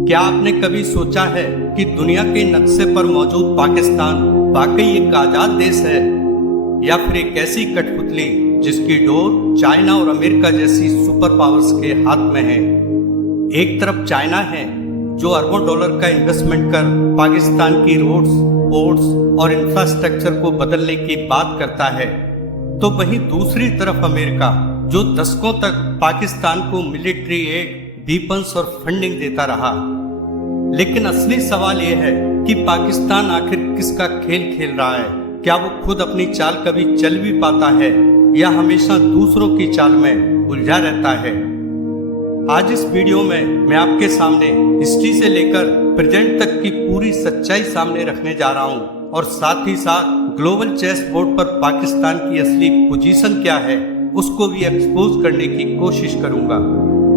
क्या आपने कभी सोचा है कि दुनिया के नक्शे पर मौजूद पाकिस्तान वाकई एक आजाद देश है, या फिर एक ऐसी कठपुतली जिसकी डोर चाइना और अमेरिका जैसी सुपर पावर्स के हाथ में है। एक तरफ चाइना है जो अरबों डॉलर का इन्वेस्टमेंट कर पाकिस्तान की रोड्स, पोर्ट्स और इंफ्रास्ट्रक्चर को बदलने की बात करता है, तो वहीं दूसरी तरफ अमेरिका जो दशकों तक पाकिस्तान को मिलिट्री एड, वेपन्स और फंडिंग देता रहा। लेकिन असली सवाल यह है कि पाकिस्तान आखिर किसका खेल खेल रहा है? क्या वो खुद अपनी चाल कभी चल भी पाता है, या हमेशा दूसरों की चाल में उलझा रहता है? आज इस वीडियो में मैं आपके सामने हिस्ट्री से लेकर प्रेजेंट तक की पूरी सच्चाई सामने रखने जा रहा हूँ, और साथ ही साथ ग्लोबल चेस बोर्ड पर पाकिस्तान की असली पोजीशन क्या है उसको भी एक्सपोज करने की कोशिश करूंगा।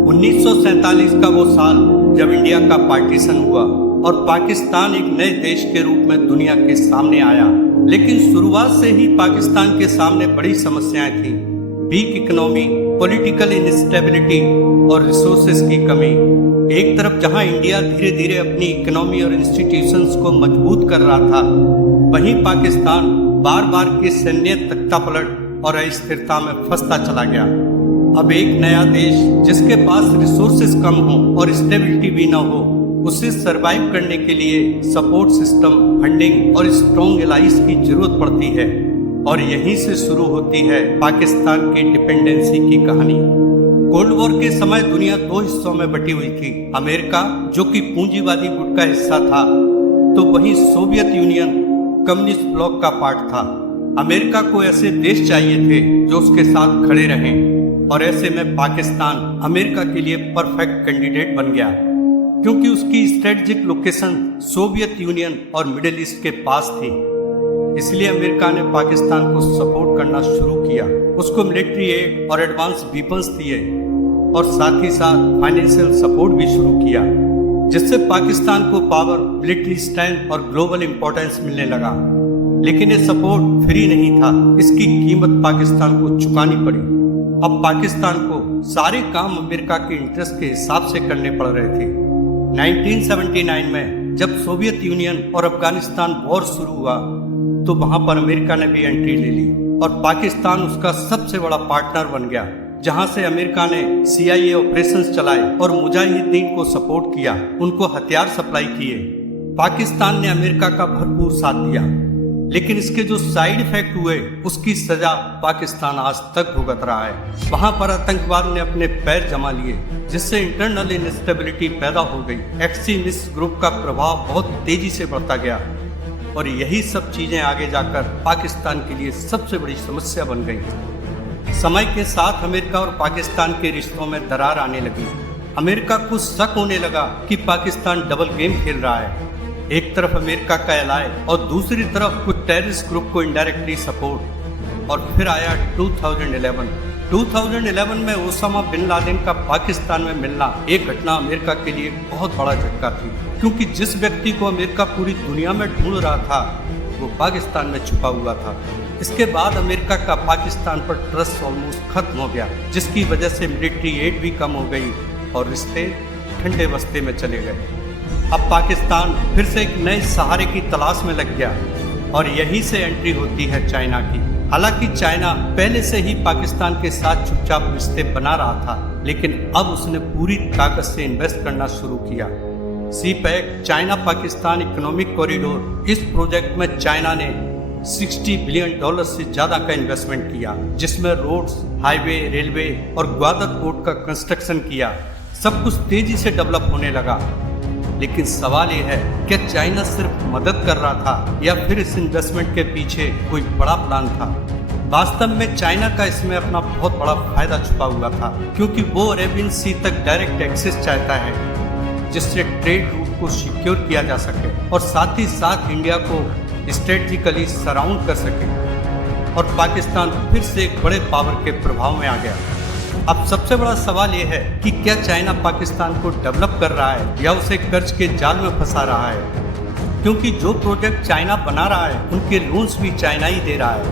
1947 का वो साल जब इंडिया का पार्टीशन हुआ और पाकिस्तान एक नए देश के रूप में दुनिया के सामने आया। लेकिन शुरुआत से ही पाकिस्तान के सामने बड़ी समस्याएं थी। वीक इकोनॉमी, पॉलिटिकल इनस्टेबिलिटी और रिसोर्सेज की कमी। एक तरफ जहां इंडिया धीरे धीरे अपनी इकोनॉमी और इंस्टीट्यूशंस को मजबूत कर रहा था, वहीं पाकिस्तान बार बार के सैन्य तख्तापलट और अस्थिरता में फंसता चला गया। अब एक नया देश जिसके पास रिसोर्सेज कम हो और स्टेबिलिटी भी न हो, उसे सरवाइव करने के लिए सपोर्ट सिस्टम, फंडिंग और स्ट्रॉन्ग एलाइज की जरूरत पड़ती है। और यहीं से शुरू होती है पाकिस्तान की डिपेंडेंसी की कहानी। कोल्ड वॉर के समय दुनिया दो हिस्सों में बटी हुई थी। अमेरिका जो कि पूंजीवादी गुट का हिस्सा था, तो वहीं सोवियत यूनियन कम्युनिस्ट ब्लॉक का पार्ट था। अमेरिका को ऐसे देश चाहिए थे जो उसके साथ खड़े रहें, और ऐसे में पाकिस्तान अमेरिका के लिए परफेक्ट कैंडिडेट बन गया, क्योंकि उसकी स्ट्रेटेजिक लोकेशन सोवियत यूनियन और मिडिल ईस्ट के पास थी। इसलिए अमेरिका ने पाकिस्तान को सपोर्ट करना शुरू किया। उसको मिलिट्री एड और एडवांस वेपन्स दिए, और साथ ही साथ फाइनेंशियल सपोर्ट भी शुरू किया, जिससे पाकिस्तान को पावर, मिलिट्री स्ट्रेंथ और ग्लोबल इंपॉर्टेंस मिलने लगा। लेकिन ये सपोर्ट फ्री नहीं था, इसकी कीमत पाकिस्तान को चुकानी पड़ी। अब पाकिस्तान को सारे काम अमेरिका के इंटरेस्ट के हिसाब से करने पड़ रहे थे। 1979 में जब सोवियत यूनियन और अफगानिस्तान वॉर शुरू हुआ, तो वहां पर अमेरिका ने भी एंट्री ले ली, और पाकिस्तान उसका सबसे बड़ा पार्टनर बन गया, जहां से अमेरिका ने CIA ऑपरेशंस चलाए और मुजाहिदीन को सपोर्ट किया, उनको हथियार सप्लाई किए। पाकिस्तान ने अमेरिका का भरपूर साथ दिया, लेकिन इसके जो साइड इफेक्ट हुए उसकी सजा पाकिस्तान आज तक भुगत रहा है। वहां पर आतंकवाद ने अपने पैर जमा लिए, जिससे इंटरनल इनस्टेबिलिटी पैदा हो गई। एक्सट्रीमिस्ट ग्रुप का प्रभाव बहुत तेजी से बढ़ता गया, और यही सब चीजें आगे जाकर पाकिस्तान के लिए सबसे बड़ी समस्या बन गई। समय के साथ अमेरिका और पाकिस्तान के रिश्तों में दरार आने लगी। अमेरिका को शक होने लगा कि पाकिस्तान डबल गेम खेल रहा है। एक तरफ अमेरिका का एलाय और दूसरी तरफ कुछ टेररिस्ट ग्रुप को इनडायरेक्टली सपोर्ट। और फिर आया 2011 में ओसामा बिन लादेन का पाकिस्तान में मिलना एक घटना अमेरिका के लिए बहुत बड़ा झटका थी, क्योंकि जिस व्यक्ति को अमेरिका पूरी दुनिया में ढूंढ रहा था, वो पाकिस्तान में छुपा हुआ था। इसके बाद अमेरिका का पाकिस्तान पर ट्रस्ट ऑलमोस्ट खत्म हो गया, जिसकी वजह से मिलिट्री एड भी कम हो गई और रिश्ते ठंडे बस्ते में चले गए। अब पाकिस्तान फिर से एक नए सहारे की तलाश में लग गया, और यहीं से एंट्री होती है चाइना की। हालांकि चाइना पहले से ही पाकिस्तान के साथ चुपचाप रिश्ते बना रहा था, लेकिन अब उसने पूरी ताकत से इन्वेस्ट करना शुरू किया। CPEC, China Pakistan economic corridor, इस प्रोजेक्ट में चाइना ने $60 बिलियन से ज्यादा का इन्वेस्टमेंट किया, जिसमें रोड्स, हाईवे, रेलवे और ग्वादर पोर्ट का कंस्ट्रक्शन किया। सब कुछ तेजी से डेवलप होने लगा। लेकिन सवाल यह है, क्या चाइना सिर्फ मदद कर रहा था, या फिर इस इन्वेस्टमेंट के पीछे कोई बड़ा प्लान था? वास्तव में चाइना का इसमें अपना बहुत बड़ा फायदा छुपा हुआ था, क्योंकि वो अरेबियन सी तक डायरेक्ट एक्सेस चाहता है, जिससे ट्रेड रूट को सिक्योर किया जा सके, और साथ ही साथ इंडिया को स्ट्रेटेजिकली सराउंड कर सके। और पाकिस्तान फिर से एक बड़े पावर के प्रभाव में आ गया। अब सबसे बड़ा सवाल यह है कि क्या चाइना पाकिस्तान को डेवलप कर रहा है, या उसे कर्ज के जाल में फंसा रहा है? क्योंकि जो प्रोजेक्ट चाइना बना रहा है, उनके लोन्स भी चाइना ही दे रहा है,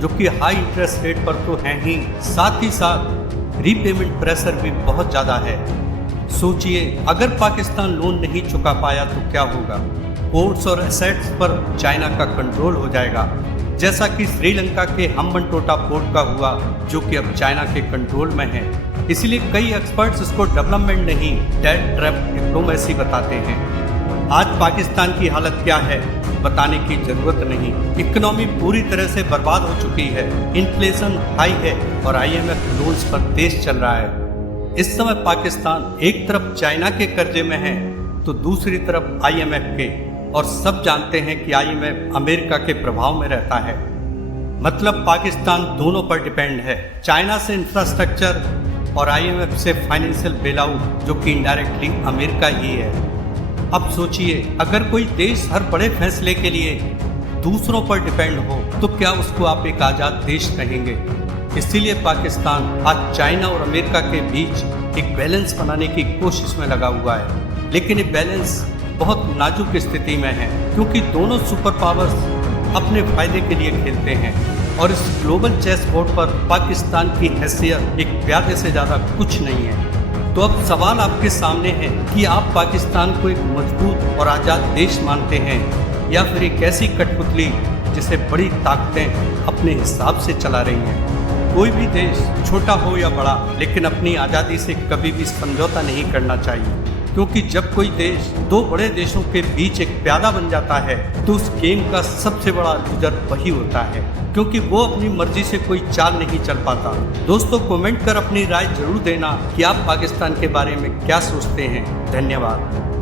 जो कि हाई इंटरेस्ट रेट पर तो हैं ही, साथ ही साथ रीपेमेंट प्रेशर भी बहुत ज़्यादा है। सोचिए, अगर पाकिस्तान लोन नहीं चुका पाया तो क्या होगा। पोर्ट्स और एसेट्स पर चाइना का कंट्रोल हो जाएगा, जैसा कि श्रीलंका के हम्बनटोटा पोर्ट का हुआ, जो कि अब चाइना के कंट्रोल में है। इसलिए कई एक्सपर्ट्स इसको डेवलपमेंट नहीं, डेट ट्रैप डिप्लोमेसी बताते हैं। आज पाकिस्तान की हालत क्या है बताने की जरूरत नहीं। इकोनॉमी पूरी तरह से बर्बाद हो चुकी है, इन्फ्लेशन हाई है और IMF लोन्स पर तेज चल रहा है। इस समय पाकिस्तान एक तरफ चाइना के कर्जे में है तो दूसरी तरफ IMF के, और सब जानते हैं कि IMF अमेरिका के प्रभाव में रहता है। मतलब पाकिस्तान दोनों पर डिपेंड है, चाइना से इंफ्रास्ट्रक्चर और IMF से फाइनेंशियल बेलआउट, जो कि इनडायरेक्टली अमेरिका ही है। अब सोचिए, अगर कोई देश हर बड़े फैसले के लिए दूसरों पर डिपेंड हो तो क्या उसको आप एक आज़ाद देश कहेंगे। इसीलिए पाकिस्तान आज चाइना और अमेरिका के बीच एक बैलेंस बनाने की कोशिश में लगा हुआ है, लेकिन ये बैलेंस बहुत नाजुक स्थिति में है, क्योंकि दोनों सुपर पावर्स अपने फायदे के लिए खेलते हैं और इस ग्लोबल चेस बोर्ड पर पाकिस्तान की हैसियत एक प्यादे से ज़्यादा कुछ नहीं है। तो अब सवाल आपके सामने है कि आप पाकिस्तान को एक मजबूत और आज़ाद देश मानते हैं या फिर एक ऐसी कठपुतली जिसे बड़ी ताकतें अपने हिसाब से चला रही हैं। कोई भी देश छोटा हो या बड़ा, लेकिन अपनी आज़ादी से कभी भी समझौता नहीं करना चाहिए, क्योंकि जब कोई देश दो बड़े देशों के बीच एक प्यादा बन जाता है तो उस गेम का सबसे बड़ा लूजर वही होता है, क्योंकि वो अपनी मर्जी से कोई चाल नहीं चल पाता। दोस्तों, कमेंट कर अपनी राय जरूर देना कि आप पाकिस्तान के बारे में क्या सोचते हैं। धन्यवाद।